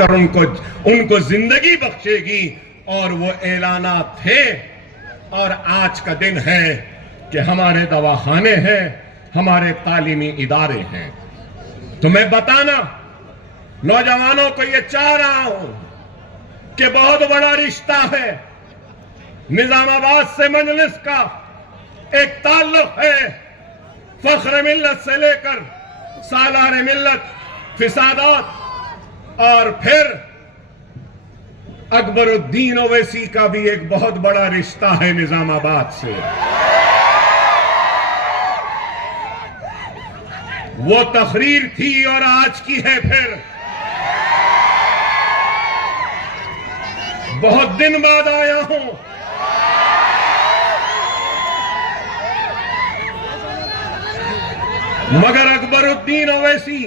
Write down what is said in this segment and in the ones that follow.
कर उनको जिंदगी बख्शेगी। और वो ऐलानात थे और आज का दिन है कि हमारे दवाखाने हैं, हमारे तालीमी इदारे हैं। तो मैं बताना नौजवानों को ये चाह रहा हूं कि बहुत बड़ा रिश्ता है निजामाबाद से मजलिस का, एक ताल्लुक है फख्र मिल्लत से लेकर सालार मिल्लत फिसादात, और फिर अकबरुद्दीन ओवैसी का भी एक बहुत बड़ा रिश्ता है निजामाबाद से। वो तकरीर थी और आज की है फिर। बहुत दिन बाद आया हूं, मगर अकबरुद्दीन ओवैसी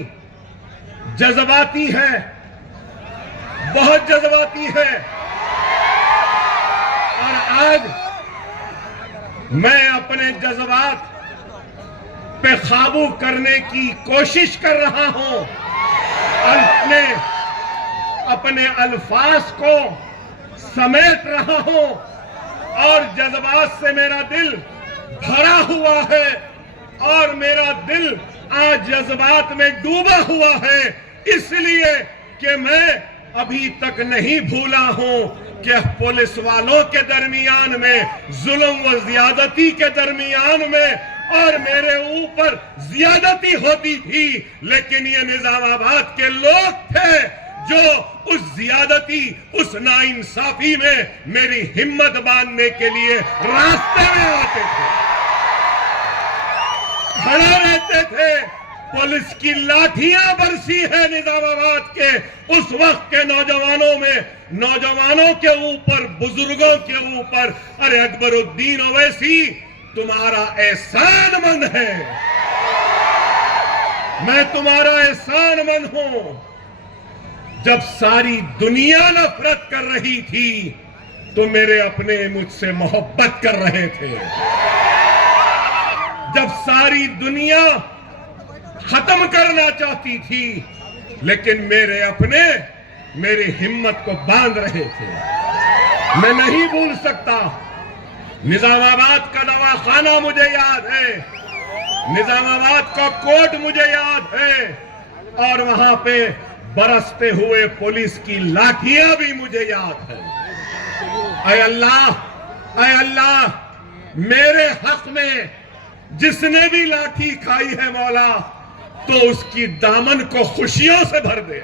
जज्बाती है, बहुत जज्बाती है। और आज मैं अपने जज्बात पे काबू करने की कोशिश कर रहा हूं, अपने अल्फाज को समेट रहा हूं, और जज्बात से मेरा दिल भरा हुआ है और मेरा दिल आज जज्बात में डूबा हुआ है, इसलिए कि मैं अभी तक नहीं भूला हूं कि पुलिस वालों के दरमियान में, जुल्म व ज्यादती के दरमियान में और मेरे ऊपर ज्यादती होती थी, लेकिन ये निजामाबाद के लोग थे जो उस ज्यादती, उस नाइंसाफी में मेरी हिम्मत बांधने के लिए रास्ते में आते थे, खड़े रहते थे। पुलिस की लाठियां बरसी है निजामाबाद के उस वक्त के नौजवानों में, नौजवानों के ऊपर, बुजुर्गों के ऊपर। अरे अकबरुद्दीन ओवैसी तुम्हारा एहसानमंद है, मैं तुम्हारा एहसानमंद हूं। जब सारी दुनिया नफरत कर रही थी तो मेरे अपने मुझसे मोहब्बत कर रहे थे। जब सारी दुनिया खत्म करना चाहती थी, लेकिन मेरे अपने मेरी हिम्मत को बांध रहे थे। मैं नहीं भूल सकता, निजामाबाद का दवाखाना मुझे याद है, निजामाबाद का कोर्ट मुझे याद है, और वहां पे बरसते हुए पुलिस की लाठियां भी मुझे याद है। ऐ अल्लाह, ऐ अल्लाह, मेरे हक में जिसने भी लाठी खाई है मौला, तो उसकी दामन को खुशियों से भर दे,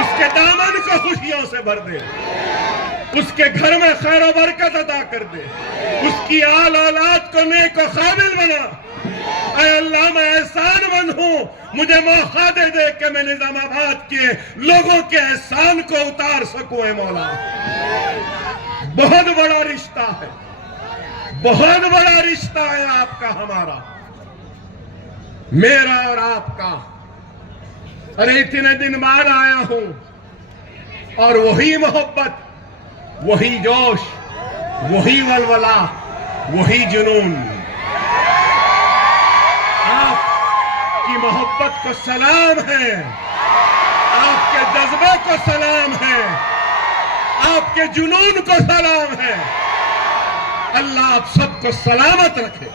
उसके दामन को खुशियों से भर दे, उसके घर में खैर और बरकत अता कर दे, उसकी आल औलाद को नेक और काबिल बना। ऐ अल्लाह, मैं एहसानमंद हूं, मुझे मौका दे दे कि मैं निजामाबाद के लोगों के एहसान को उतार सकूं। ऐ मौला, बहुत बड़ा रिश्ता है, बहुत बड़ा रिश्ता है आपका हमारा, मेरा और आपका। अरे इतने दिन बाद आया हूं और वही मोहब्बत, वही जोश, वही वलवला, वही जुनून। आपकी मोहब्बत को सलाम है, आपके जज्बे को सलाम है, आपके जुनून को सलाम है। अल्लाह आप सबको सलामत रखे,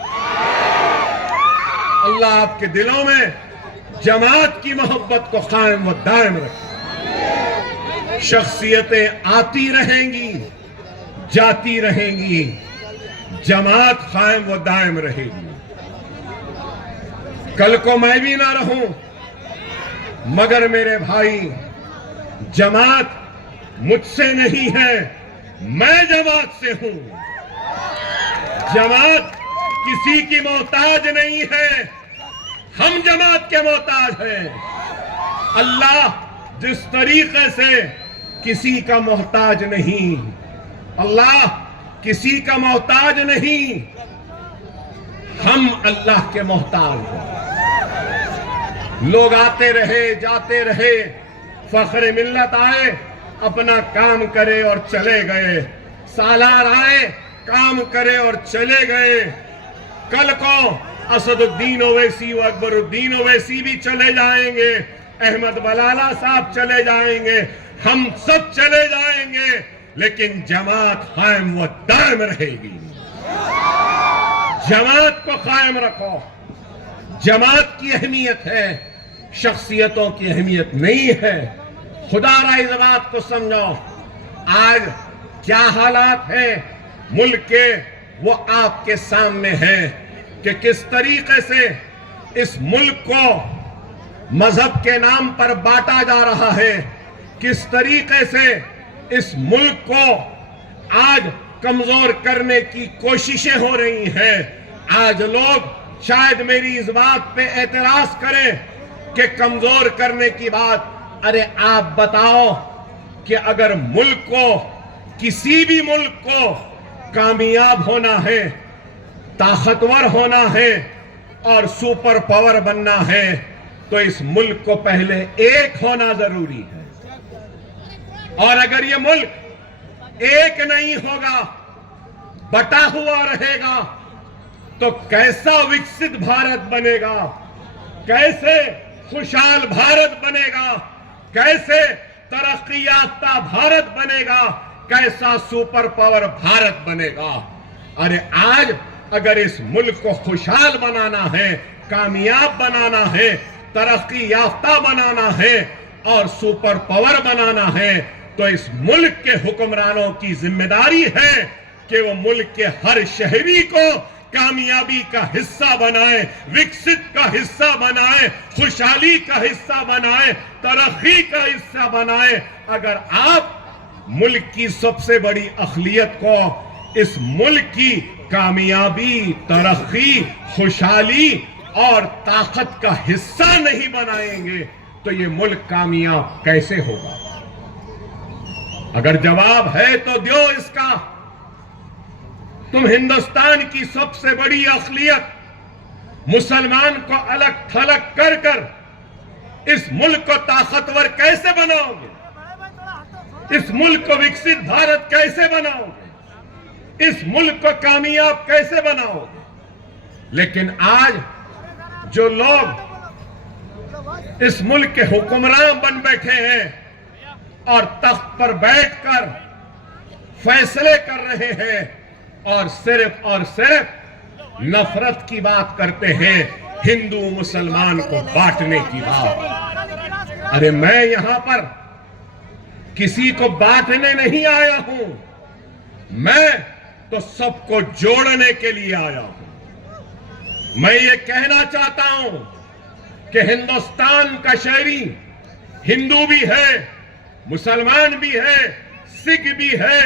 अल्लाह आपके दिलों में जमात की मोहब्बत को कायम व दायम रखे। शख्सियतें आती रहेंगी, जाती रहेंगी, जमात कायम व दायम रहेगी। कल को मैं भी ना रहूं, मगर मेरे भाई, जमात मुझसे नहीं है, मैं जमात से हूं। जमात किसी की मोहताज नहीं है, हम जमात के मोहताज हैं। अल्लाह जिस तरीके से किसी का मोहताज नहीं, अल्लाह किसी का मोहताज नहीं, हम अल्लाह के मोहताज हैं। लोग आते रहे, जाते रहे, फख्र मिल्लत आए, अपना काम करे और चले गए, सालार आए, काम करे और चले गए। कल को असदुद्दीन ओवैसी व अकबरुद्दीन ओवैसी भी चले जाएंगे, अहमद बलाला साहब चले जाएंगे, हम सब चले जाएंगे, लेकिन जमात कायम व दायम रहेगी। जमात को कायम रखो। जमात की अहमियत है, शख्सियतों की अहमियत नहीं है। खुदारा इस बात को समझो। आज क्या हालात हैं मुल्क के, वो आपके सामने है कि किस तरीके से इस मुल्क को मजहब के नाम पर बांटा जा रहा है, किस तरीके से इस मुल्क को आज कमजोर करने की कोशिशें हो रही हैं। आज लोग शायद मेरी इस बात पे एतराज करें कि कमजोर करने की बात, अरे आप बताओ कि अगर मुल्क को, किसी भी मुल्क को कामयाब होना है, ताकतवर होना है और सुपर पावर बनना है, तो इस मुल्क को पहले एक होना जरूरी है। और अगर ये मुल्क एक नहीं होगा, बटा हुआ रहेगा, तो कैसा विकसित भारत बनेगा, कैसे खुशहाल भारत बनेगा, कैसे तरक्की याफ्ता भारत बनेगा, कैसा सुपर पावर भारत बनेगा। अरे आज अगर इस मुल्क को खुशहाल बनाना है, कामयाब बनाना है, तरक्की याफ्ता बनाना है और सुपर पावर बनाना है, तो इस मुल्क के हुक्मरानों की जिम्मेदारी है कि वो मुल्क के हर शहरी को कामयाबी का हिस्सा बनाए, विकसित का हिस्सा बनाए, खुशहाली का हिस्सा बनाए, तरक्की का हिस्सा बनाए। अगर आप मुल्क की सबसे बड़ी अखिलियत को इस मुल्क की कामयाबी, तरक्की, खुशहाली और ताकत का हिस्सा नहीं बनाएंगे, तो ये मुल्क कामयाब कैसे होगा? अगर जवाब है तो दो इसका। तुम हिंदुस्तान की सबसे बड़ी अखिलियत मुसलमान को अलग थलग कर कर इस मुल्क को ताकतवर कैसे बनाओगे? इस मुल्क को विकसित भारत कैसे बनाओगे? इस मुल्क को कामयाब कैसे बनाओगे? लेकिन आज जो लोग इस मुल्क के हुक्मरान बन बैठे हैं और तख्त पर बैठकर फैसले कर रहे हैं और सिर्फ नफरत की बात करते हैं, हिंदू मुसलमान को बांटने की बात। अरे मैं यहां पर किसी को बांटने नहीं आया हूं, मैं तो सबको जोड़ने के लिए आया हूं। मैं ये कहना चाहता हूं कि हिंदुस्तान का शहरी हिंदू भी है, मुसलमान भी है, सिख भी है,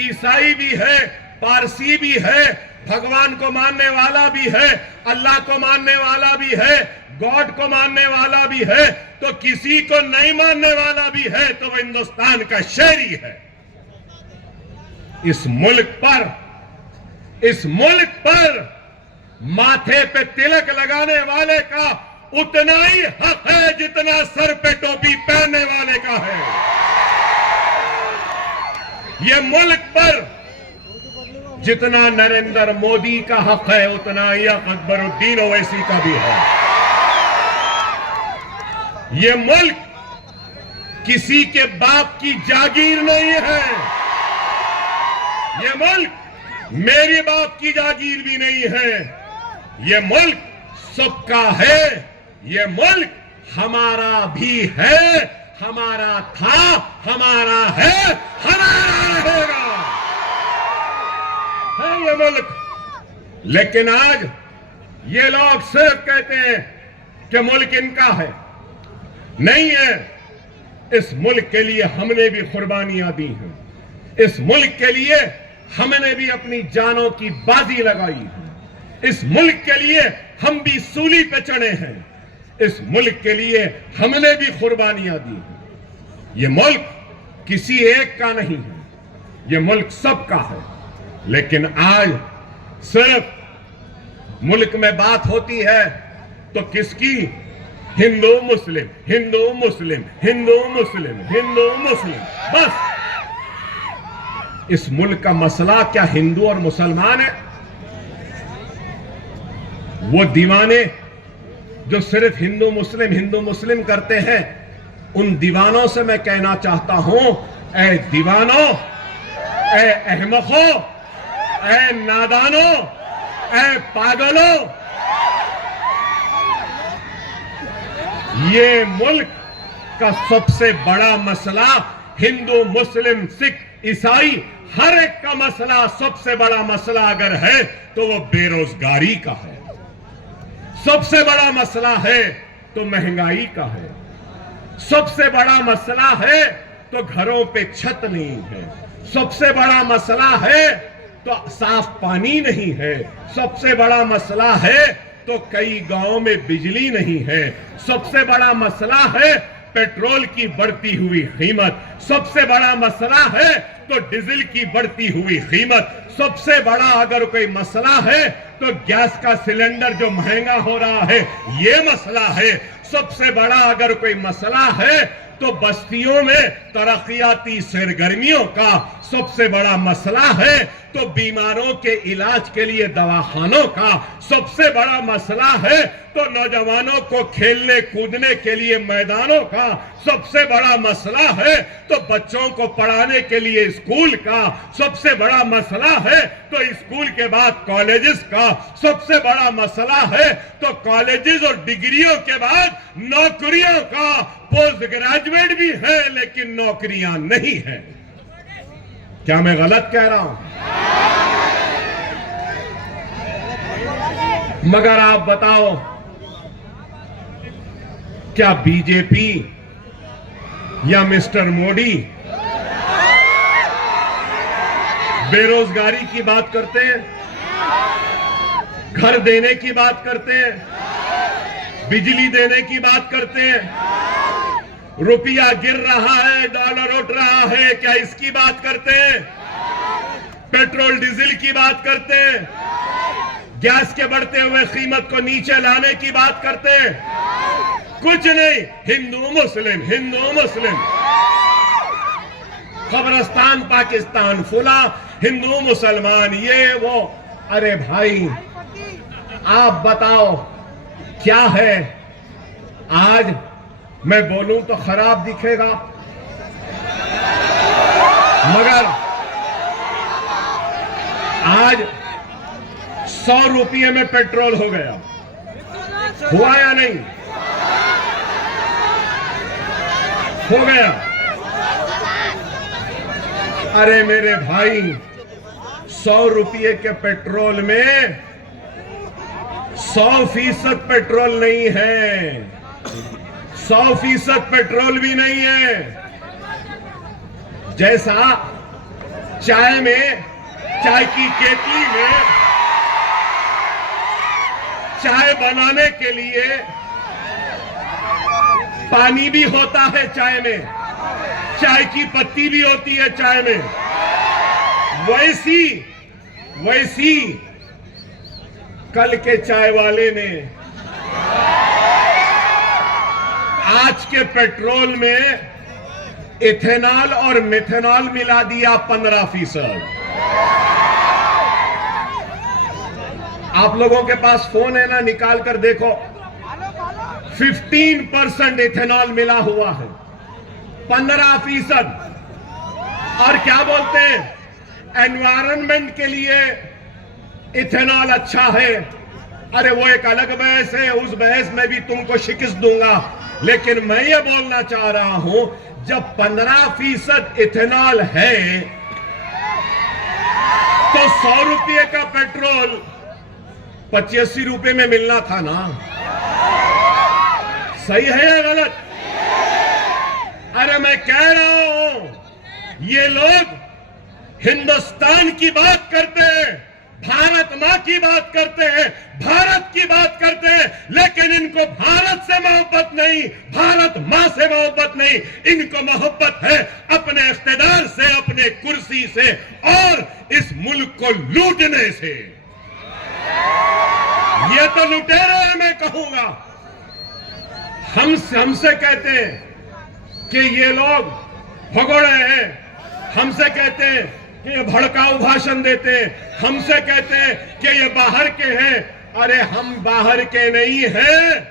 ईसाई भी है, पारसी भी है, भगवान को मानने वाला भी है, अल्लाह को मानने वाला भी है, गॉड को मानने वाला भी है, तो किसी को नहीं मानने वाला भी है, तो वो हिंदुस्तान का शहरी है। इस मुल्क पर माथे पे तिलक लगाने वाले का उतना ही हक है जितना सर पे टोपी पहनने वाले का है। ये मुल्क पर जितना नरेंद्र मोदी का हक है, उतना ही अकबरुद्दीन ओवैसी का भी है। ये मुल्क किसी के बाप की जागीर नहीं है। ये मुल्क मेरे बाप की जागीर भी नहीं है। ये मुल्क सबका है। ये मुल्क हमारा भी है, हमारा था, हमारा है, हमारा रहेगा। है ये मुल्क। लेकिन आज ये लोग सिर्फ कहते हैं कि मुल्क इनका है। नहीं है। इस मुल्क के लिए हमने भी कुर्बानियां दी हैं। इस मुल्क के लिए हमने भी अपनी जानों की बाजी लगाई है। इस मुल्क के लिए हम भी सूली पे चढ़े हैं। इस मुल्क के लिए हमने भी कुर्बानियां दी हैं। ये मुल्क किसी एक का नहीं है, ये मुल्क सबका है। लेकिन आज सिर्फ मुल्क में बात होती है तो किसकी? हिंदू मुस्लिम, हिंदू मुस्लिम, हिंदू मुस्लिम, हिंदू मुस्लिम, बस। इस मुल्क का मसला क्या हिंदू और मुसलमान है? वो दीवाने जो सिर्फ हिंदू मुस्लिम करते हैं, उन दीवानों से मैं कहना चाहता हूं, ऐ दीवानों, ऐ अहमकों, ऐ नादानों, ऐ पागलों, ये मुल्क का सबसे बड़ा मसला हिंदू, मुस्लिम, सिख, ईसाई, हर एक का मसला, सबसे बड़ा मसला अगर है तो वो बेरोजगारी का है। सबसे बड़ा मसला है तो महंगाई का है। सबसे बड़ा मसला है तो घरों पे छत नहीं है। सबसे बड़ा मसला है तो साफ पानी नहीं है। सबसे बड़ा मसला है तो कई गांवों में बिजली नहीं है। सबसे बड़ा मसला है पेट्रोल की बढ़ती हुई कीमत। सबसे बड़ा मसला है तो डीजल की बढ़ती हुई कीमत। सबसे बड़ा अगर कोई मसला है तो गैस का सिलेंडर जो महंगा हो रहा है, ये मसला है। सबसे बड़ा अगर कोई मसला है तो बस्तियों में तरक्याती सरगर्मियों का सबसे बड़ा मसला है। तो बीमारों के इलाज के लिए दवाखानों का सबसे बड़ा मसला है। तो नौजवानों को खेलने कूदने के लिए मैदानों का सबसे बड़ा मसला है। तो बच्चों को पढ़ाने के लिए स्कूल का सबसे बड़ा मसला है। तो स्कूल के बाद कॉलेजेस का सबसे बड़ा मसला है। तो कॉलेजेस और डिग्रियों के बाद नौकरियों का, पोस्ट ग्रेजुएट भी है लेकिन नौकरियां नहीं है। क्या मैं गलत कह रहा हूं? मगर आप बताओ, क्या बीजेपी या मिस्टर मोदी बेरोजगारी की बात करते हैं, घर देने की बात करते हैं, बिजली देने की बात करते हैं, रुपया गिर रहा है, डॉलर उठ रहा है, क्या इसकी बात करते हैं? पेट्रोल डीजल की बात करते हैं, गैस के बढ़ते हुए कीमत को नीचे लाने की बात करते हैं? कुछ नहीं। हिंदू मुस्लिम, हिंदू मुस्लिम, कब्रिस्तान पाकिस्तान, फुला हिंदू मुसलमान, ये वो। अरे भाई आप बताओ क्या है? आज मैं बोलूं तो खराब दिखेगा, मगर आज 100 रुपये में पेट्रोल हो गया। हुआ या नहीं? हो गया। अरे मेरे भाई, 100 रुपये के पेट्रोल में 100% पेट्रोल नहीं है, 100% पेट्रोल भी नहीं है। जैसा चाय में, चाय की केतली में चाय बनाने के लिए पानी भी होता है, चाय में चाय की पत्ती भी होती है चाय में, वैसी कल के चाय वाले ने आज के पेट्रोल में इथेनॉल और मिथेनॉल मिला दिया 15%। आप लोगों के पास फोन है ना, निकाल कर देखो, 15% इथेनॉल मिला हुआ है, 15%। और क्या बोलते हैं, एनवायरनमेंट के लिए इथेनॉल अच्छा है। अरे वो एक अलग बहस है, उस बहस में भी तुमको शिकस्त दूंगा। लेकिन मैं ये बोलना चाह रहा हूं, जब 15% इथेनॉल है तो 100 रुपये का पेट्रोल 85 रुपये में मिलना था ना। सही है या गलत? अरे मैं कह रहा हूं, ये लोग हिंदुस्तान की बात करते हैं, भारत मां की बात करते हैं, भारत की बात करते हैं, लेकिन इनको भारत से मोहब्बत नहीं, भारत मां से मोहब्बत नहीं। इनको मोहब्बत है अपने इख्तिदार से, अपने कुर्सी से और इस मुल्क को लूटने से। ये तो लुटेरे हैं, मैं कहूंगा। हमसे कहते हैं कि ये लोग भगोड़े हैं, हमसे कहते हैं कि ये भड़काऊ भाषण देते हैं, हमसे कहते हैं कि ये बाहर के हैं। अरे हम बाहर के नहीं हैं,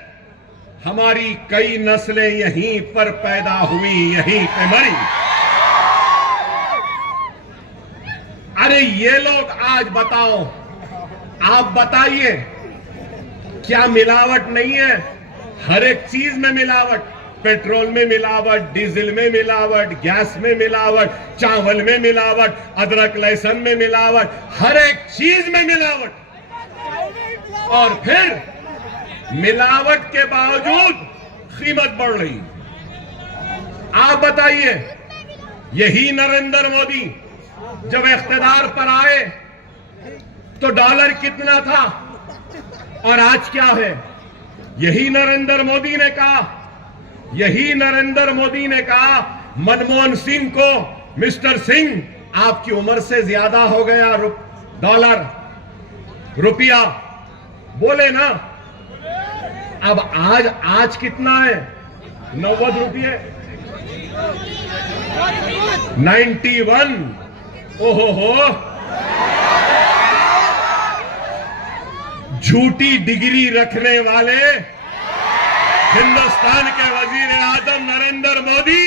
हमारी कई नस्लें यहीं पर पैदा हुई, यहीं पे मरी। अरे ये लोग आज बताओ, आप बताइए, क्या मिलावट नहीं है? हर एक चीज में मिलावट, पेट्रोल में मिलावट, डीजल में मिलावट, गैस में मिलावट, चावल में मिलावट, अदरक लहसुन में मिलावट, हर एक चीज में मिलावट। और फिर मिलावट के बावजूद कीमत बढ़ रही। आप बताइए, यही नरेंद्र मोदी जब इख्तिदार पर आए तो डॉलर कितना था और आज क्या है? यही नरेंद्र मोदी ने कहा, यही नरेंद्र मोदी ने कहा मनमोहन सिंह को, मिस्टर सिंह आपकी उम्र से ज्यादा हो गया डॉलर, रुपया, बोले ना। अब आज कितना है? 90 रुपये, 91। ओहो हो, झूठी डिग्री रखने वाले हिंदुस्तान के वजीर आजम नरेंद्र मोदी,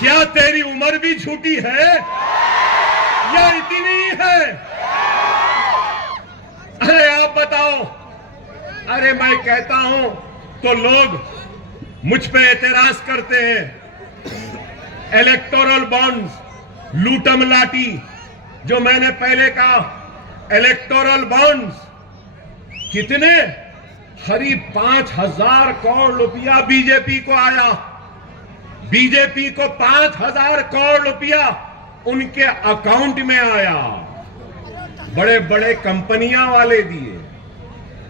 क्या तेरी उम्र भी झूठी है या इतनी ही है? अरे आप बताओ। अरे मैं कहता हूं तो लोग मुझ पे एतराज करते हैं। इलेक्टोरल बॉन्ड्स, लूटम लाटी, जो मैंने पहले कहा, इलेक्टोरल बॉन्ड्स कितने? करीब 5,000 करोड़ रुपया बीजेपी को आया। बीजेपी को 5,000 करोड़ रुपया उनके अकाउंट में आया। बड़े बड़े कंपनियां वाले दिए।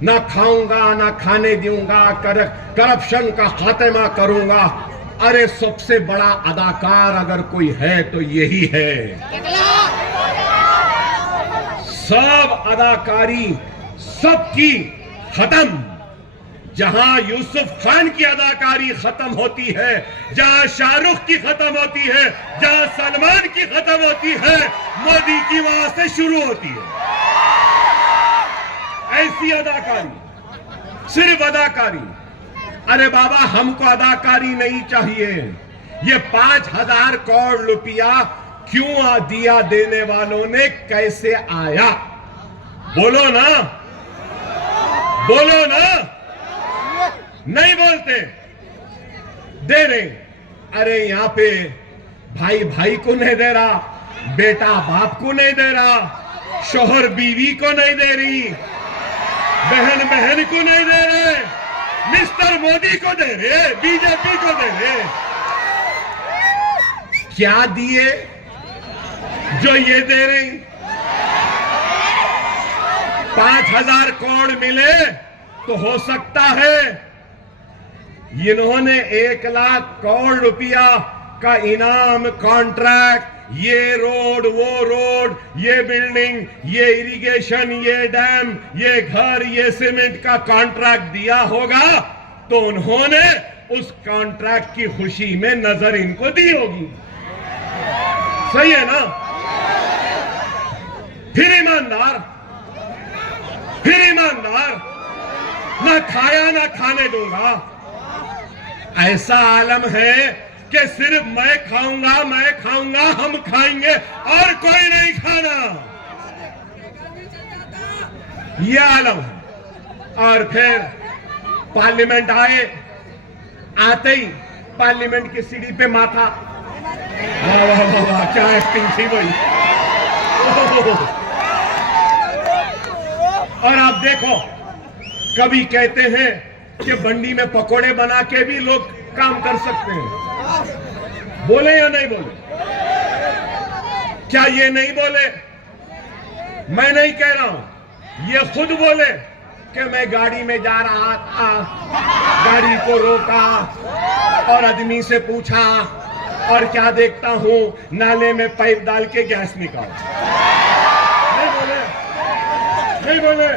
ना खाऊंगा ना खाने दूंगा, करप्शन का खात्मा करूंगा। अरे सबसे बड़ा अदाकार अगर कोई है तो यही है। सब अदाकारी सबकी खत्म। जहां यूसुफ खान की अदाकारी खत्म होती है, जहां शाहरुख की खत्म होती है, जहां सलमान की खत्म होती है, मोदी की वहां से शुरू होती है। ऐसी अदाकारी, सिर्फ अदाकारी। अरे बाबा, हमको अदाकारी नहीं चाहिए। ये 5,000 करोड़ रुपया क्यों दिया? देने वालों ने कैसे आया? बोलो ना, बोलो ना। नहीं बोलते, दे रहे। अरे यहां पे भाई भाई को नहीं दे रहा, बेटा बाप को नहीं दे रहा, शोहर बीवी को नहीं दे रही, बहन बहन को नहीं दे रहे, मिस्टर मोदी को दे रहे, बीजेपी को दे रहे। क्या दिए जो ये दे रही? 5,000 करोड़ मिले तो हो सकता है इन्होंने 1 लाख करोड़ रुपया का इनाम, कॉन्ट्रैक्ट, ये रोड, वो रोड, ये बिल्डिंग, ये इरिगेशन, ये डैम, ये घर, ये सीमेंट का कॉन्ट्रैक्ट दिया होगा तो उन्होंने उस कॉन्ट्रैक्ट की खुशी में नजर इनको दी होगी। सही है ना? फिर ईमानदार, फिर ईमानदार, ना खाया ना खाने दूंगा। ऐसा आलम है कि सिर्फ मैं खाऊंगा, हम खाएंगे और कोई नहीं खाना। यह आलम है। और फिर पार्लियामेंट आते ही पार्लियामेंट की सीढ़ी पे माथा, वाह वाह वाह वाह, क्या एक्टिंग थी भाई। और आप देखो, कभी कहते हैं कि बंडी में पकोड़े बना के भी लोग काम कर सकते हैं। बोले या नहीं बोले? क्या ये नहीं बोले? मैं नहीं कह रहा हूं, ये खुद बोले कि मैं गाड़ी में जा रहा था, गाड़ी को रोका और आदमी से पूछा और क्या देखता हूं, नाले में पाइप डाल के गैस निकाल। नहीं बोले? नहीं बोले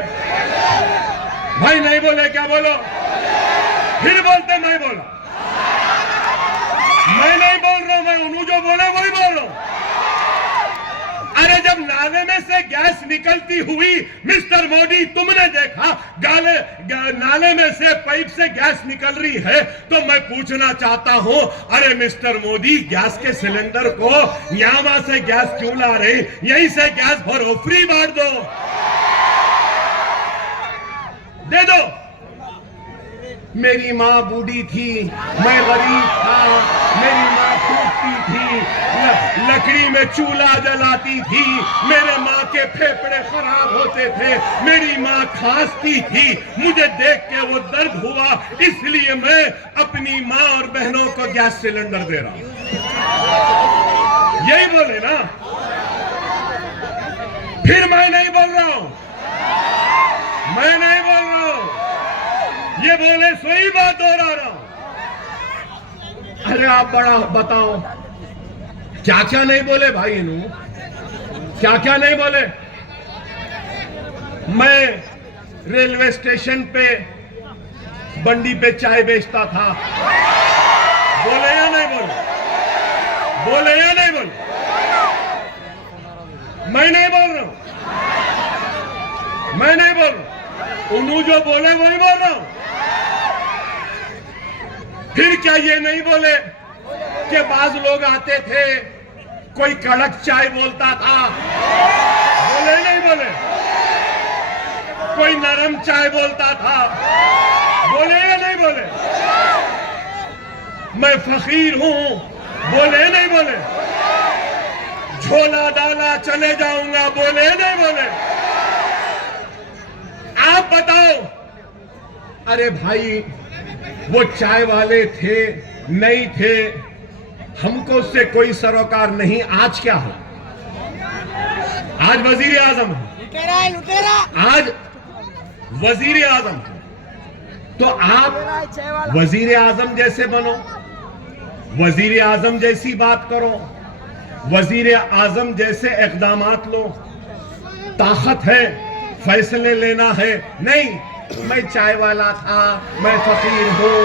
भाई, नहीं बोले? क्या बोलो? फिर बोलते मैं बोला। मैं नहीं बोल रहा हूं, मैं उन्होंने जो बोले वही बोल रहा हूं। अरे जब नाले में से गैस निकलती हुई मिस्टर मोदी तुमने देखा नाले में से पाइप से गैस निकल रही है, तो मैं पूछना चाहता हूं, अरे मिस्टर मोदी गैस के सिलेंडर को यहाँ से गैस क्यों ला रहे, यहीं से गैस भरो, फ्री बांट दो, दे दो। मेरी माँ बूढ़ी थी, मैं गरीब था, मेरी माँ फूकती थी, लकड़ी में चूल्हा जलाती थी, मेरे माँ के फेफड़े खराब होते थे, मेरी माँ खांसती थी, मुझे देख के वो दर्द हुआ, इसलिए मैं अपनी माँ और बहनों को गैस सिलेंडर दे रहा हूं। यही बोले ना, फिर मैं नहीं बोल रहा हूं, मैं नहीं बोल रहा हूं, ये बोले सोई बात दोहरा रहा हूं। अरे आप बड़ा बताओ, क्या क्या नहीं बोले भाई, इन्हों क्या क्या नहीं बोले। मैं रेलवे स्टेशन पे बंडी पे चाय बेचता था, बोले या नहीं बोले, बोले या नहीं बोले, मैं नहीं बोल रहा हूं, मैं नहीं बोल रहा, उन्होंने जो बोले वही बोल रहा हूं। फिर क्या ये नहीं बोले कि बाज लोग आते थे, कोई कड़क चाय बोलता था, बोले नहीं बोले, कोई नरम चाय बोलता था, बोले या नहीं बोले, मैं फकीर हूं, बोले नहीं बोले, झोला डाला चले जाऊंगा, बोले नहीं बोले। आप बताओ, अरे भाई वो चाय वाले थे नहीं थे, हमको उससे कोई सरोकार नहीं। आज क्या हो, आज वजीर आजम है, आज वजीर आजम है, तो आप वजीर आजम जैसे बनो, वजीर आजम जैसी बात करो, वजीर आजम जैसे इक़दामात लो, ताकत है, फैसले लेना है। नहीं, मैं चाय वाला था, मैं फकीर हूं,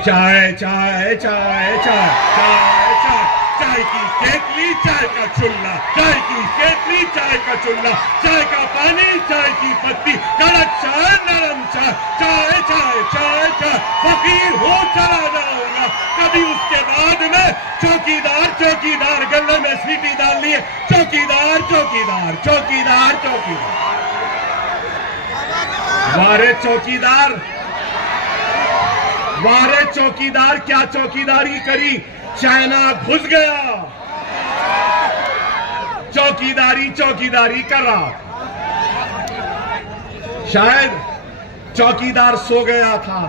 चाय चाय चाय चाय चाय चाय, चाय की केतली, चाय का चुल्ला, चाय की केतली, चाय का चुल्ला, चाय का पानी, चाय की पत्ती, कड़क चाय, नरम चाय, चाय चाय चाय चाय, फकीर हो चला जाऊंगा। कभी उसके बाद में चौकीदार चौकीदार, गले में सीटी डाल लिए, चौकीदार चौकीदार चौकीदार चौकीदार, वारे चौकीदार, वारे चौकीदार, क्या चौकीदारी करी, चाइना घुस गया, चौकीदारी चौकीदारी कर रहा, शायद चौकीदार सो गया था,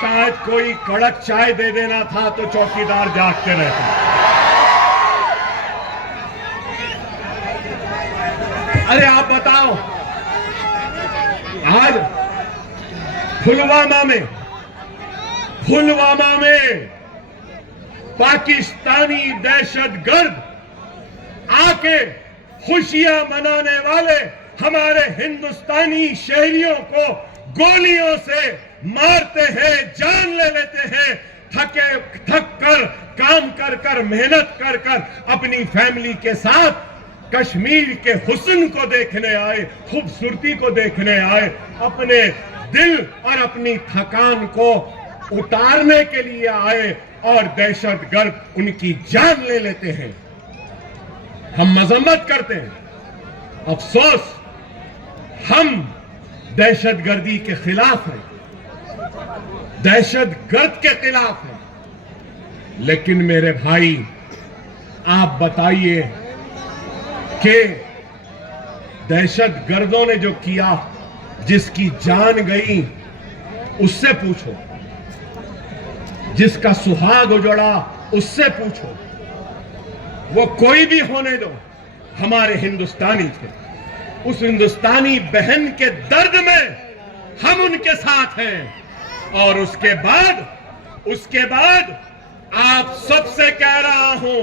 शायद कोई कड़क चाय दे देना था तो चौकीदार जागते रहते। अरे आप बताओ, आज पुलवामा में पाकिस्तानी दहशतगर्द आके खुशियां मनाने वाले हमारे हिंदुस्तानी शहरियों को गोलियों से मारते हैं, जान ले लेते हैं, थक कर काम कर कर मेहनत कर कर अपनी फैमिली के साथ कश्मीर के हुस्न को देखने आए, खूबसूरती को देखने आए, अपने दिल और अपनी थकान को उतारने के लिए आए और दहशतगर्द उनकी जान ले लेते हैं। हम मजम्मत करते हैं, अफसोस हम दहशतगर्दी के खिलाफ हैं, दहशतगर्द के खिलाफ हैं। लेकिन मेरे भाई आप बताइए कि दहशतगर्दों ने जो किया, जिसकी जान गई उससे पूछो, जिसका सुहाग उजड़ा उससे पूछो, वो कोई भी होने दो, हमारे हिंदुस्तानी थे। उस हिंदुस्तानी बहन के दर्द में हम उनके साथ हैं। और उसके बाद आप सबसे कह रहा हूं,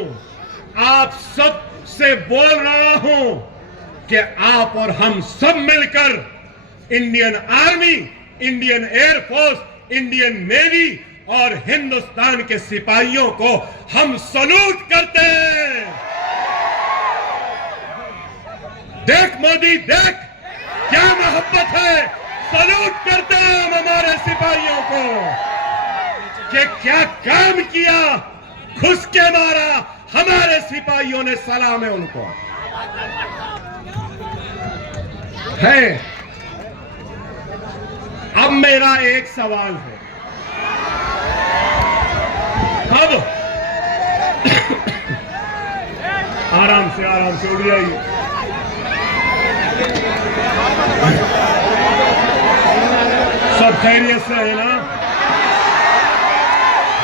आप सबसे बोल रहा हूं कि आप और हम सब मिलकर Indian army, Indian air force, Indian navy और हिंदुस्तान के सिपाहियों को हम सलूट करते हैं। देख मोदी, देख क्या मोहब्बत है। सलूट करते हैं हम हमारे सिपाहियों को कि क्या काम किया, घुस के मारा। हमारे सिपाहियों ने सलाम है उनको। है अब मेरा एक सवाल है। अब आराम से उड़ जाइए। सब खैरियत से है ना?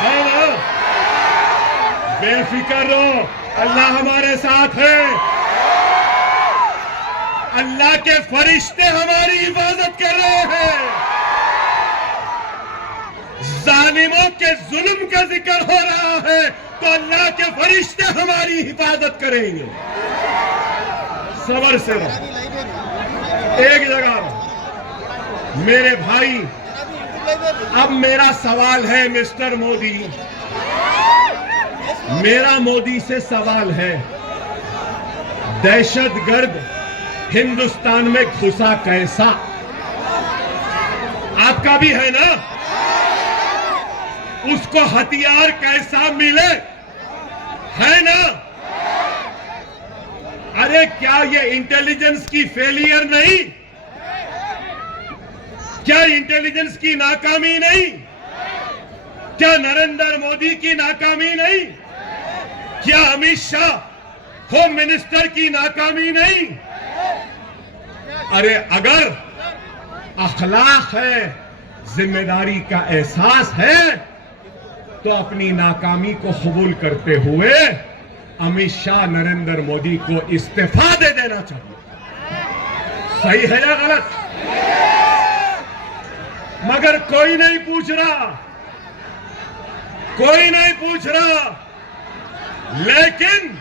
है ना? बेफिक्र रहो, अल्लाह हमारे साथ है। अल्लाह के फरिश्ते हमारी हिफाजत कर रहे हैं। जालिमों के जुल्म का जिक्र हो रहा है तो अल्लाह के फरिश्ते हमारी हिफाजत करेंगे। सबर से रहो, एक जगह रहो मेरे भाई। अब मेरा सवाल है मिस्टर मोदी, मेरा मोदी से सवाल है, दहशतगर्द हिंदुस्तान में घुसा कैसा? आपका भी है ना? उसको हथियार कैसा मिले, है ना? अरे क्या ये इंटेलिजेंस की फेलियर नहीं? क्या इंटेलिजेंस की नाकामी नहीं? क्या नरेंद्र मोदी की नाकामी नहीं? क्या अमित शाह होम मिनिस्टर की नाकामी नहीं? अरे अगर अखलाक है, जिम्मेदारी का एहसास है, तो अपनी नाकामी को कबूल करते हुए अमित शाह नरेंद्र मोदी को इस्तीफा दे देना चाहिए। सही है या गलत? मगर कोई नहीं पूछ रहा, कोई नहीं पूछ रहा। लेकिन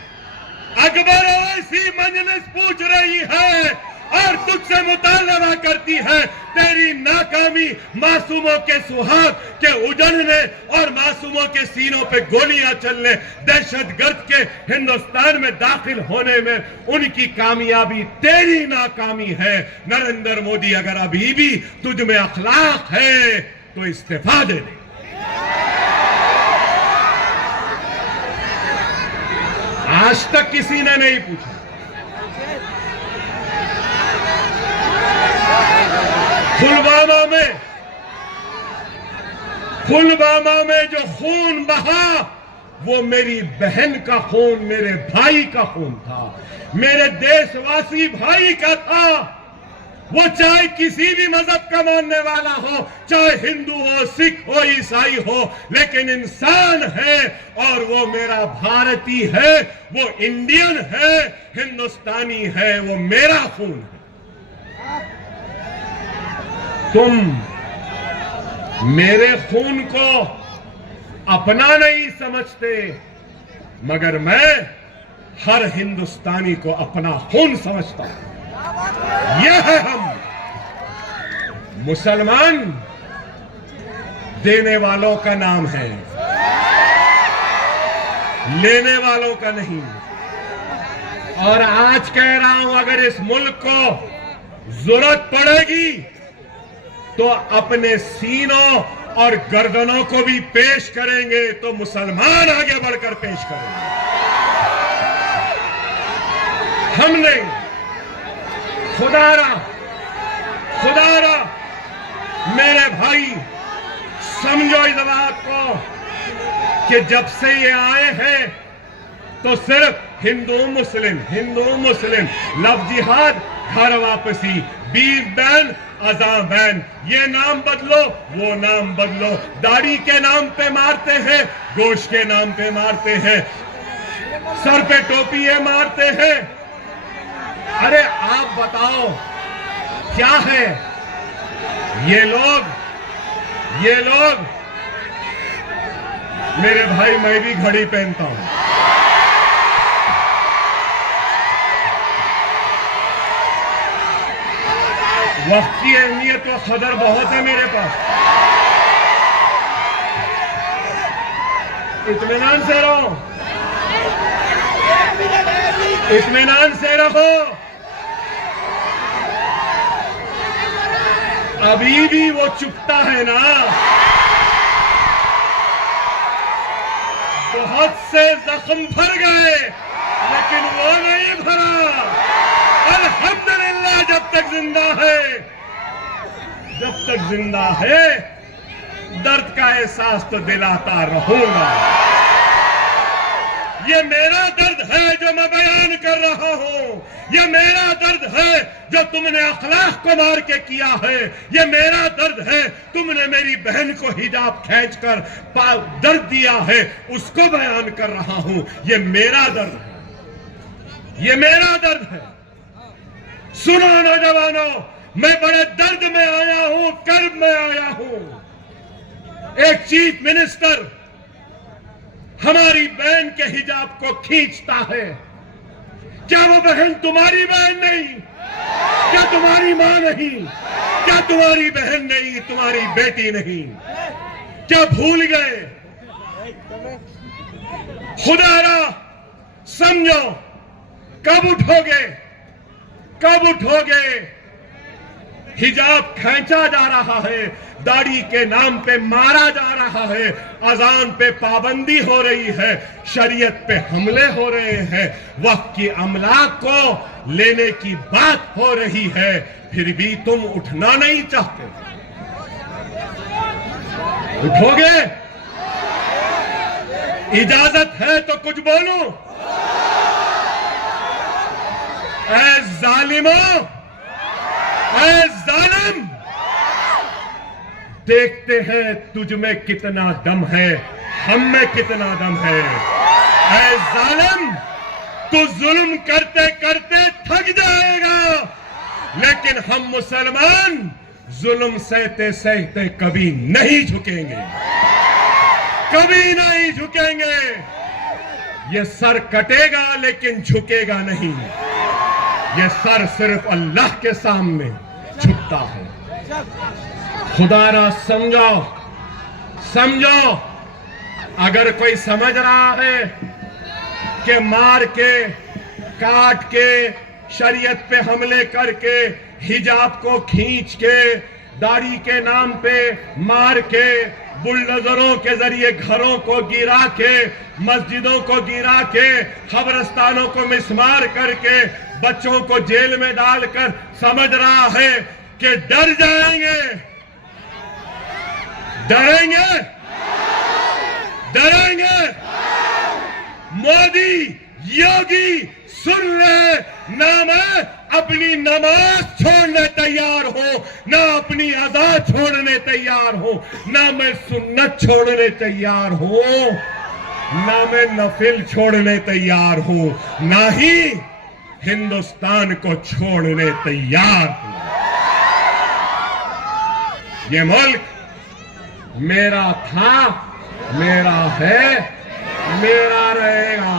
अकबर ओवैसी मजलिस पूछ रही है और तुझसे मुतालबा करती है। तेरी नाकामी मासूमों के सुहाग के उजड़ने और मासूमों के सीनों पे गोलियां चलने, दहशतगर्द के हिंदुस्तान में दाखिल होने में उनकी कामयाबी तेरी नाकामी है। नरेंद्र मोदी, अगर अभी भी तुझ में अखलाक है तो इस्तीफा दे दे। आज तक किसी ने नहीं पूछा। पुलवामा में जो खून बहा वो मेरी बहन का खून, मेरे भाई का खून था, मेरे देशवासी भाई का था। वो चाहे किसी भी मजहब का मानने वाला हो, चाहे हिंदू हो, सिख हो, ईसाई हो, लेकिन इंसान है और वो मेरा भारतीय है, वो इंडियन है, हिंदुस्तानी है, वो मेरा खून है। तुम मेरे खून को अपना नहीं समझते, मगर मैं हर हिंदुस्तानी को अपना खून समझता हूं। यह है हम मुसलमान। देने वालों का नाम है, लेने वालों का नहीं। और आज कह रहा हूं, अगर इस मुल्क को जरूरत पड़ेगी तो अपने सीनों और गर्दनों को भी पेश करेंगे, तो मुसलमान आगे बढ़कर पेश करेंगे, हम नहीं। खुदारा मेरे भाई, समझो इस बात को कि जब से ये आए हैं तो सिर्फ हिंदू मुस्लिम, लव जिहाद, घर वापसी, बीर बैन, अज़ा बैन, ये नाम बदलो, वो नाम बदलो, दाढ़ी के नाम पे मारते हैं, गोश्त के नाम पे मारते हैं, सर पे टोपी ये मारते हैं। अरे आप बताओ क्या है? ये लोग मेरे भाई, मैं भी घड़ी पहनता हूं। वक्त की अहमियत और कदर बहुत है मेरे पास। इत्मीनान से रहो, इत्मीनान से रहो। अभी भी वो चुपता है ना। बहुत से जख्म भर गए लेकिन वो नहीं भरा। अल्हम्दुलिल्लाह, जब तक जिंदा है, जब तक जिंदा है दर्द का एहसास तो दिलाता रहूंगा। ये मेरा दर्द है जो मैं बयान कर रहा हूं। ये मेरा दर्द है जो तुमने अखलाक को मार के किया है। ये मेरा दर्द है, तुमने मेरी बहन को हिजाब खींचकर दर्द दिया है, उसको बयान कर रहा हूं। ये मेरा दर्द है, ये मेरा दर्द है। सुनो नौजवानों, मैं बड़े दर्द में आया हूं, कर्ब में आया हूं। एक चीफ मिनिस्टर हमारी बहन के हिजाब को खींचता है। क्या वो बहन तुम्हारी बहन नहीं? क्या तुम्हारी मां नहीं? क्या तुम्हारी बहन नहीं? तुम्हारी बेटी नहीं? क्या भूल गए? खुदारा समझो, कब उठोगे? कब उठोगे? हिजाब खींचा जा रहा है, दाढ़ी के नाम पे मारा जा रहा है, अजान पे पाबंदी हो रही है, शरीयत पे हमले हो रहे हैं, वक्त की अमलाक को लेने की बात हो रही है, फिर भी तुम उठना नहीं चाहते। उठोगे? इजाजत है तो कुछ बोलो। ऐ जालिमों, ऐ जालिम, देखते हैं तुझ में कितना दम है, हम में कितना दम है। ऐ जालिम, तू जुल्म करते करते थक जाएगा, लेकिन हम मुसलमान जुल्म सहते सहते कभी नहीं झुकेंगे, कभी नहीं झुकेंगे। ये सर कटेगा लेकिन झुकेगा नहीं। ये सर सिर्फ अल्लाह के सामने झुकता है। खुदारा समझो, समझो। अगर कोई समझ रहा है कि मार के, काट के, शरीयत पे हमले करके, हिजाब को खींच के, दाढ़ी के नाम पे मार के, बुलडोजरों के जरिए घरों को गिरा के, मस्जिदों को गिरा के, कब्रिस्तानों को मिसमार करके, बच्चों को जेल में डालकर समझ रहा है कि डर जाएंगे। डरेंगे? डरेंगे? मोदी, योगी, सुन ले, ना मैं अपनी नमाज छोड़ने तैयार हूं, ना अपनी अदा छोड़ने तैयार हूं, ना मैं सुन्नत छोड़ने तैयार हूं, ना मैं नफिल छोड़ने तैयार हूं, ना ही हिंदुस्तान को छोड़ने तैयार हूं। ये मुल्क मेरा था, मेरा है, मेरा रहेगा।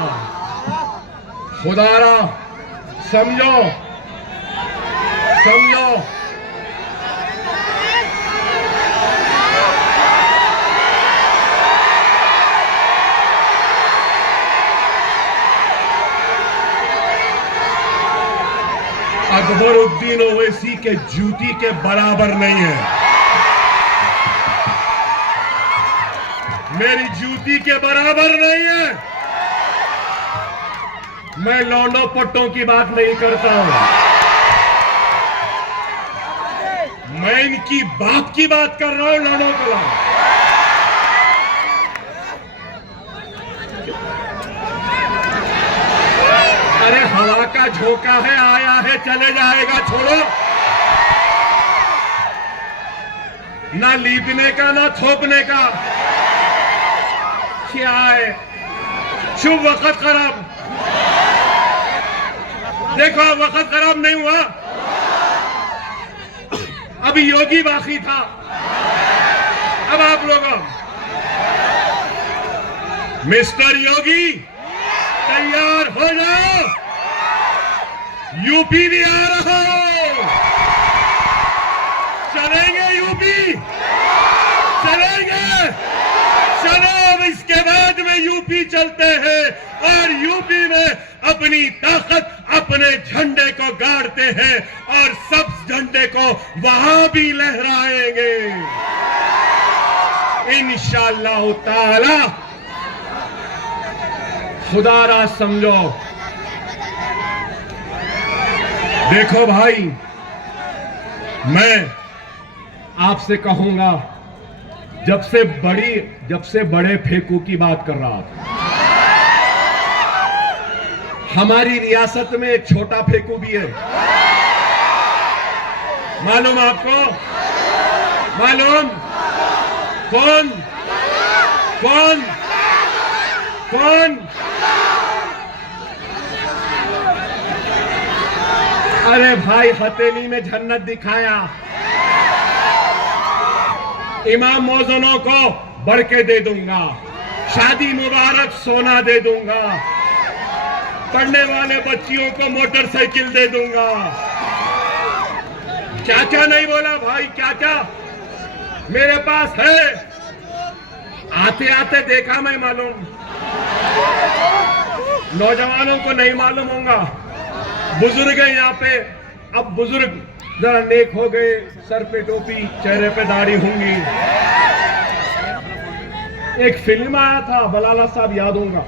खुदारा समझो, समझो। अकबरुद्दीन ओवैसी के जूती के बराबर नहीं है, मेरी जूती के बराबर नहीं है। मैं लौंडों पट्टों की बात नहीं करता हूं, मैं इनकी बाप की बात कर रहा हूं। लौंडों को लाओ। अरे हवा का झोंका है, आया है चले जाएगा, छोड़ो। ना लीपने का ना थोपने का। क्या है? शुभ वक्त खराब। देखो वक्त खराब नहीं हुआ, अभी योगी बाकी था। अब आप लोग मिस्टर योगी तैयार हो जाओ, यूपी भी आ रहा हो। चलेंगे यूपी, चलेंगे, चलो अब इसके बाद में यूपी चलते हैं और यूपी में अपनी ताकत अपने झंडे को गाड़ते हैं और सब झंडे को वहां भी लहराएंगे इंशाअल्लाह ताला। खुदारा समझो। देखो भाई, मैं आपसे कहूंगा, जब से बड़े फेंकू की बात कर रहा था, हमारी रियासत में एक छोटा फेंकू भी है। मालूम आपको? मालूम? कौन कौन कौन? अरे भाई, हथेली में जन्नत दिखाया, इमाम मौजूनों को बढ़ के दे दूंगा, शादी मुबारक सोना दे दूंगा, पढ़ने वाले बच्चियों को मोटरसाइकिल दे दूंगा। क्या क्या नहीं बोला भाई, क्या क्या मेरे पास है। आते आते देखा मैं, मालूम नौजवानों को नहीं मालूम होगा, बुजुर्ग हैं यहाँ पे। अब बुजुर्ग जरा नेक हो गए, सर पे टोपी, चेहरे पे दाढ़ी होंगी। एक फिल्म आया था, बलाला साहब याद होगा।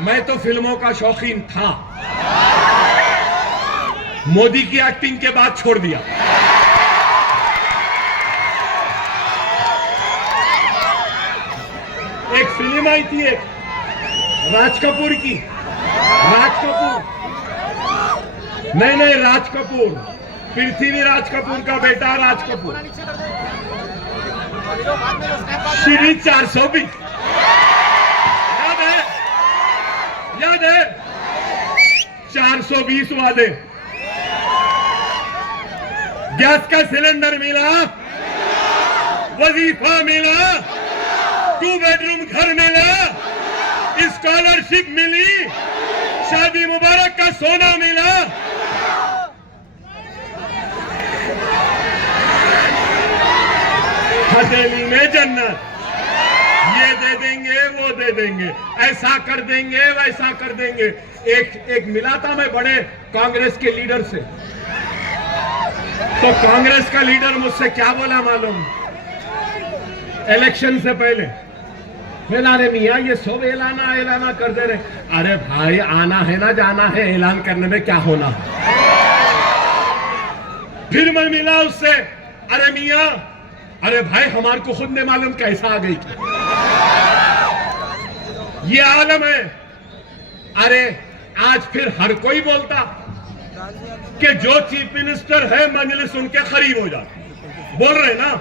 मैं तो फिल्मों का शौकीन था, मोदी की एक्टिंग के बाद छोड़ दिया। एक फिल्म आई थी, एक राज कपूर की, राज कपूर नहीं, राज कपूर, पृथ्वीराज कपूर का बेटा राज कपूर, श्री 420 याद है 420 वादे। गैस का सिलेंडर मिला, वजीफा मिला, 2 बेडरूम घर मिला, स्कॉलरशिप मिली, शादी मुबारक का सोना मिला। हथेली में जन्नत, ये दे देंगे, वो दे देंगे, ऐसा कर देंगे, वैसा कर देंगे। एक मिला था मैं बड़े कांग्रेस के लीडर से, तो कांग्रेस का लीडर मुझसे क्या बोला मालूम? इलेक्शन से पहले, अरे मियाँ ये सब ऐलाना कर दे रहे। अरे भाई, आना है ना जाना है, ऐलान करने में क्या होना है। फिर मैं मिला उससे, अरे मियाँ, अरे भाई हमारे को खुद ने मालूम कैसा आ गई थी, ये आलम है। अरे आज फिर हर कोई बोलता कि जो चीफ मिनिस्टर है मजलिस उनके करीब हो जाती, बोल रहे ना,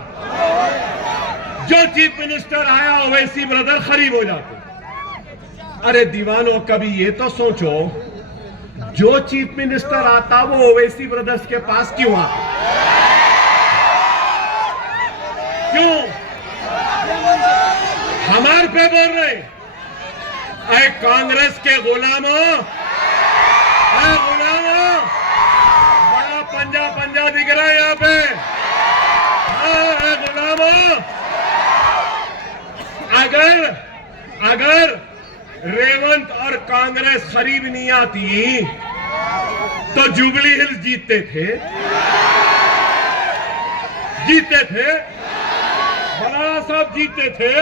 जो चीफ मिनिस्टर आया ओवैसी ब्रदर करीब हो जाते। अरे दीवानों, कभी ये तो सोचो, जो चीफ मिनिस्टर आता वो ओवैसी ब्रदर्स के पास क्यों आता? क्यों हमारे पे बोल रहे? ऐ कांग्रेस के गुलामों, ऐ गुलामों, बड़ा पंजा दिख रहा है यहाँ पे। ऐ गुलामों, अगर रेवंत और कांग्रेस करीब नहीं आती तो जुबली हिल्स जीतते थे, बलाला साहब जीतते थे।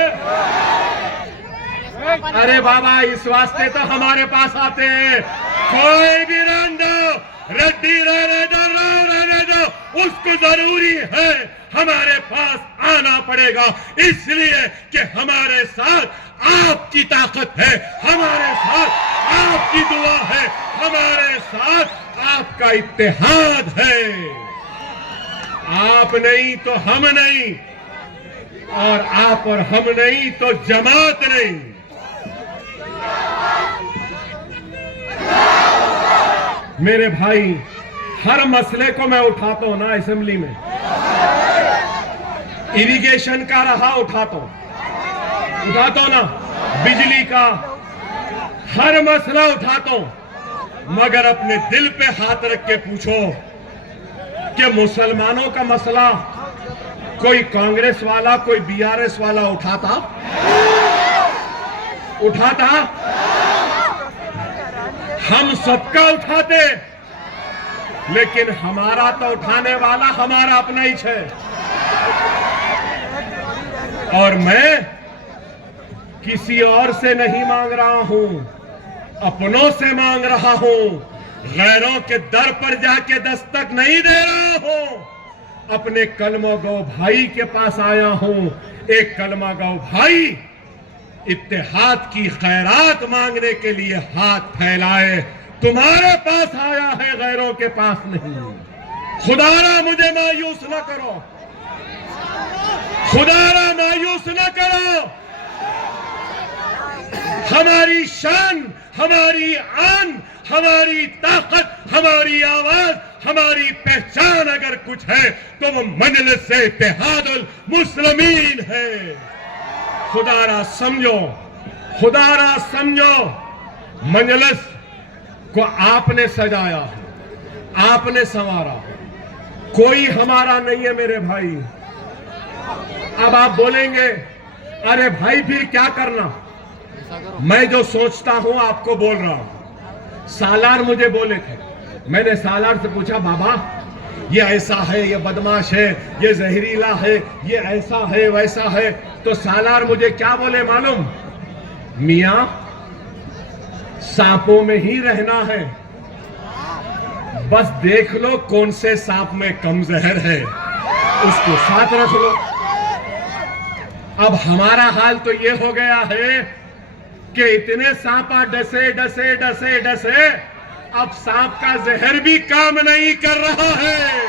अरे बाबा, इस वास्ते तो हमारे पास आते हैं। कोई भी रहने दो, रेड्डी रहने दो, राव रहने दो, उसको जरूरी है हमारे पास आना पड़ेगा, इसलिए कि हमारे साथ आपकी ताकत है, हमारे साथ आपकी दुआ है, हमारे साथ आपका इत्तेहाद है। आप नहीं तो हम नहीं, और आप और हम नहीं तो जमात नहीं। मेरे भाई, हर मसले को मैं उठाता हूं ना असेंबली में, इरिगेशन का रहा उठाता हूं ना, बिजली का, हर मसला उठाता हूं, मगर अपने दिल पे हाथ रख के पूछो कि मुसलमानों का मसला कोई कांग्रेस वाला, कोई बीआरएस वाला उठाता? हम सबका उठाते, लेकिन हमारा तो उठाने वाला हमारा अपना ही है। और मैं किसी और से नहीं मांग रहा हूं, अपनों से मांग रहा हूं। गैरों के दर पर जाके दस्तक नहीं दे रहा हूं, अपने कलमा गो भाई के पास आया हूं। एक कलमा गो भाई इत्तेहाद की खैरात मांगने के लिए हाथ फैलाए, तुम्हारे पास आया है, गैरों के पास नहीं। खुदारा मुझे मायूस न करो, खुदारा मायूस न करो। हमारी शान, हमारी आन, हमारी ताकत, हमारी आवाज, हमारी पहचान अगर कुछ है तो वो मजलिस से इत्तेहादुल मुस्लिमीन है। खुदारा समझो, खुदारा समझो, मजलिस को आपने सजाया, आपने संवारा, कोई हमारा नहीं है मेरे भाई। अब आप बोलेंगे अरे भाई फिर क्या करना? मैं जो सोचता हूं आपको बोल रहा हूं। सालार मुझे बोले थे, मैंने सालार से पूछा बाबा ये ऐसा है, ये बदमाश है, ये जहरीला है, ये ऐसा है वैसा है। तो सालार मुझे क्या बोले मालूम? मियां सांपों में ही रहना है, बस देख लो कौन से सांप में कम जहर है, उसको साथ रख लो। अब हमारा हाल तो ये हो गया है कि इतने सांपा डसे डसे डसे डसे, अब सांप का जहर भी काम नहीं कर रहा है,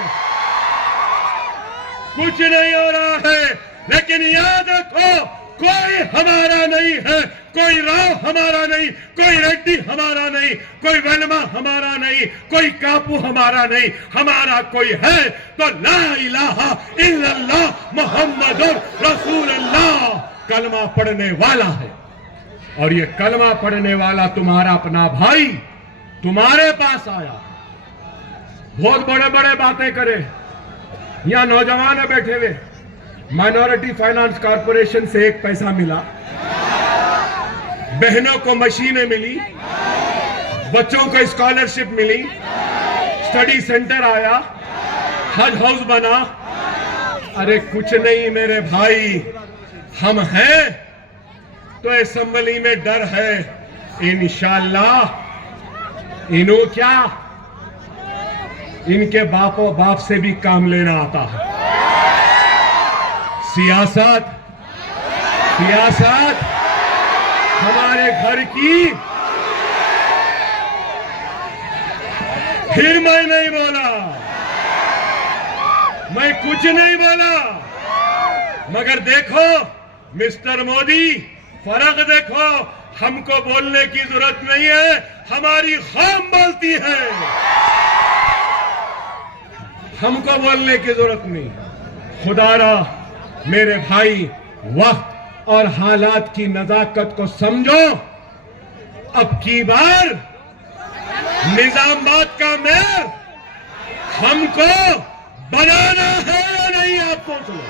कुछ नहीं हो रहा है। लेकिन याद रखो, कोई हमारा नहीं है, कोई राव हमारा नहीं, कोई रेड्डी हमारा नहीं, कोई वेलमा हमारा नहीं, कोई कापू हमारा नहीं। हमारा कोई है तो ला इलाहा इल्लल्लाह मुहम्मदुर रसूलुल्लाह कलमा पढ़ने वाला है। और ये कलमा पढ़ने वाला तुम्हारा अपना भाई तुम्हारे पास आया, बहुत बड़े बड़े बातें करे। यहां नौजवान बैठे हुए, माइनॉरिटी फाइनेंस कॉर्पोरेशन से 1 पैसा मिला, बहनों को मशीनें मिली, बच्चों को स्कॉलरशिप मिली, स्टडी सेंटर आया, हज हाउस बना। अरे कुछ नहीं मेरे भाई, हम हैं तो असेंबली में डर है, इंशाअल्लाह। इन्हों क्या, इनके बापों बाप से भी काम लेना आता है। सियासत सियासत हमारे घर की। फिर मैं नहीं बोला, मैं कुछ नहीं बोला, मगर देखो मिस्टर मोदी, फर्क देखो। हमको बोलने की जरूरत नहीं है, हमारी कौम बोलती है, हमको बोलने की जरूरत नहीं। खुदारा मेरे भाई, वक्त और हालात की नजाकत को समझो। अब की बार निजामाबाद का मेयर हमको बनाना है या नहीं, आप सोच लो,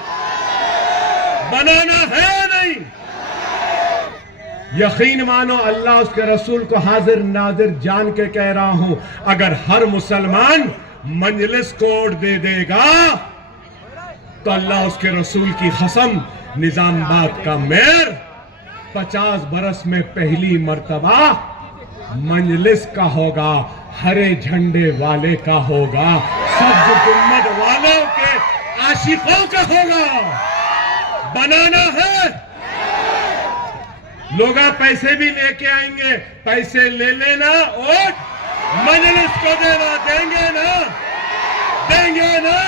बनाना है या नहीं। यकीन मानो, अल्लाह उसके रसूल को हाजिर नाजिर जान के कह रहा हूं, अगर हर मुसलमान मजलिस को वोट दे देगा तो अल्लाह उसके रसूल की कसम, निजामाबाद का मेयर 50 बरस में पहली मर्तबा मजलिस का होगा, हरे झंडे वाले का होगा, सब्ज गुम्मद वालों के आशिकों का होगा। बनाना है। लोग पैसे भी लेके आएंगे, पैसे ले लेना, वोट मजलिस को देना, देंगे ना, देंगे ना।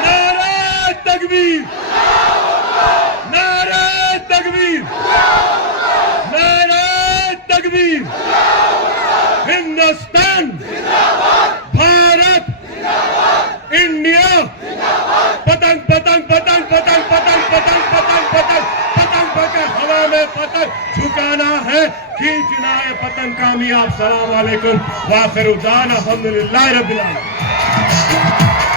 नारे तकबीर, नारे तकबीर, नारे तकबीर। हिंदुस्तान, भारत, इंडिया। पतंग पतंग पतंग पतंग पतंग पतंग पतंग पतंग पतंग पतंग हवा में पतंग झुकाना है, खींचना है पतंग। कामयाब। सलाम वालेकुम। वाखिर दाना अल्हम्दुलिल्लाह रब्बिल आलमीन।